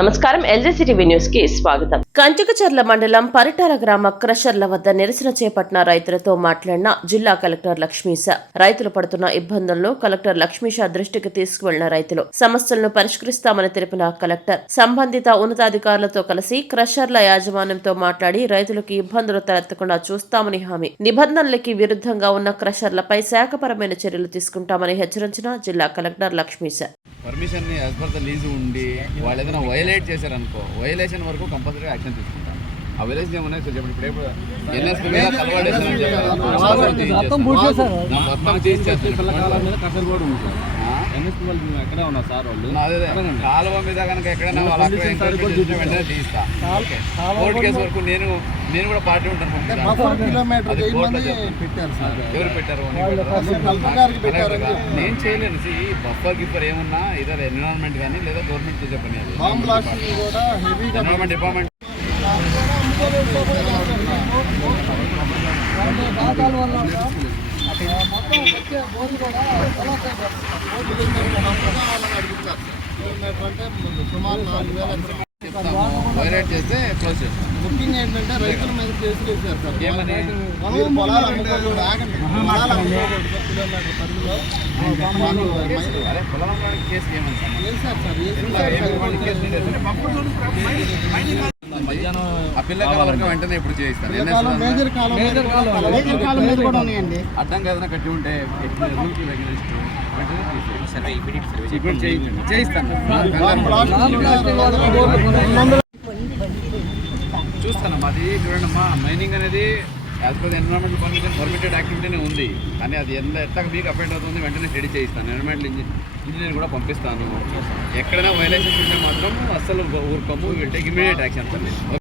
నమస్కారం, LGC TV news కి స్వాగతం. కంచికచర్ల మండలం పరిటాల గ్రామ క్రషర్ల వద్ద నిరసన చేపట్టిన రైతులతో మాట్లాడిన జిల్లా కలెక్టర్ లక్ష్మీశ. రైతులు పడుతున్న ఇబ్బందులను కలెక్టర్ లక్ష్మీశ దృష్టికి తీసుకువెళ్లిన రైతులు సమస్యలను పరిష్కరిస్తామని తెలిపిన కలెక్టర్ సంబంధిత ఉన్నతాధికారులతో కలిసి క్రషర్ల యాజమాన్యంతో మాట్లాడి రైతులకు ఇబ్బందులు తలెత్తకుండా చూస్తామని హామీ. నిబంధనలకి విరుద్ధంగా ఉన్న క్రషర్లపై శాఖపరమైన చర్యలు తీసుకుంటామని హెచ్చరించిన జిల్లా కలెక్టర్ లక్ష్మీశ. పర్మిషన్ ని యాజ్ పర్ ద లీజ్ ఉండి వాళ్ళు ఏదైనా వైలేట్ చేశారనుకో, వైలేషన్ వరకు కంపల్సరీ యాక్షన్ తీసుకుంటాం. ఆ వైలేషన్ ఏమన్నా చెప్పండి. ఇప్పుడు ఎన్ఎస్పీ మీద కాలువ మీద కనుక ఎక్కడైనా వెంటనే తీస్తా. కోర్టు కేసు వరకు నేను కూడా పార్టీ ఉంటాను. ఎవరు పెట్టారు? నేను చేయలేను. బఫర్ గిఫర్ ఏమున్నా ఇదే ఎన్విరాన్మెంట్ కానీ లేదా గవర్నమెంట్ చేసే పని. అది ఎన్విరాన్మెంట్ డిపార్ట్మెంట్ వైలేట్ చేస్తే క్లోజ్ చేస్తాం. బుకింగ్ ఏంటంటే రైతుల మీద కేసులు వేసారు సార్. ఏమని పొలాలు కిలోమీటర్ కేసు ఏమని ఆ పిల్లకాల వరకు వెంటనే ఇప్పుడు చేయిస్తాను. అడ్డం ఏదైనా కట్టి ఉంటే చేయిస్తాను. చూస్తాను. మాది చూడండమ్మా, మైనింగ్ అనేది యాజ్ పర్ ఎన్విరాన్మెంటల్ పర్మిటెడ్ యాక్టివిటీనే ఉంది. కానీ అది ఎట్లా మీకు అఫెక్ట్ అవుతుంది వెంటనే స్టడీ చేయిస్తాను. ఎన్విరాన్మెంటల్ ఇంజనీర్ కూడా పంపిస్తాను. ఎక్కడైనా వైలేషన్స్ ఉంటే మాత్రం అస్సలు ఊరుకోము. Will take immediate action.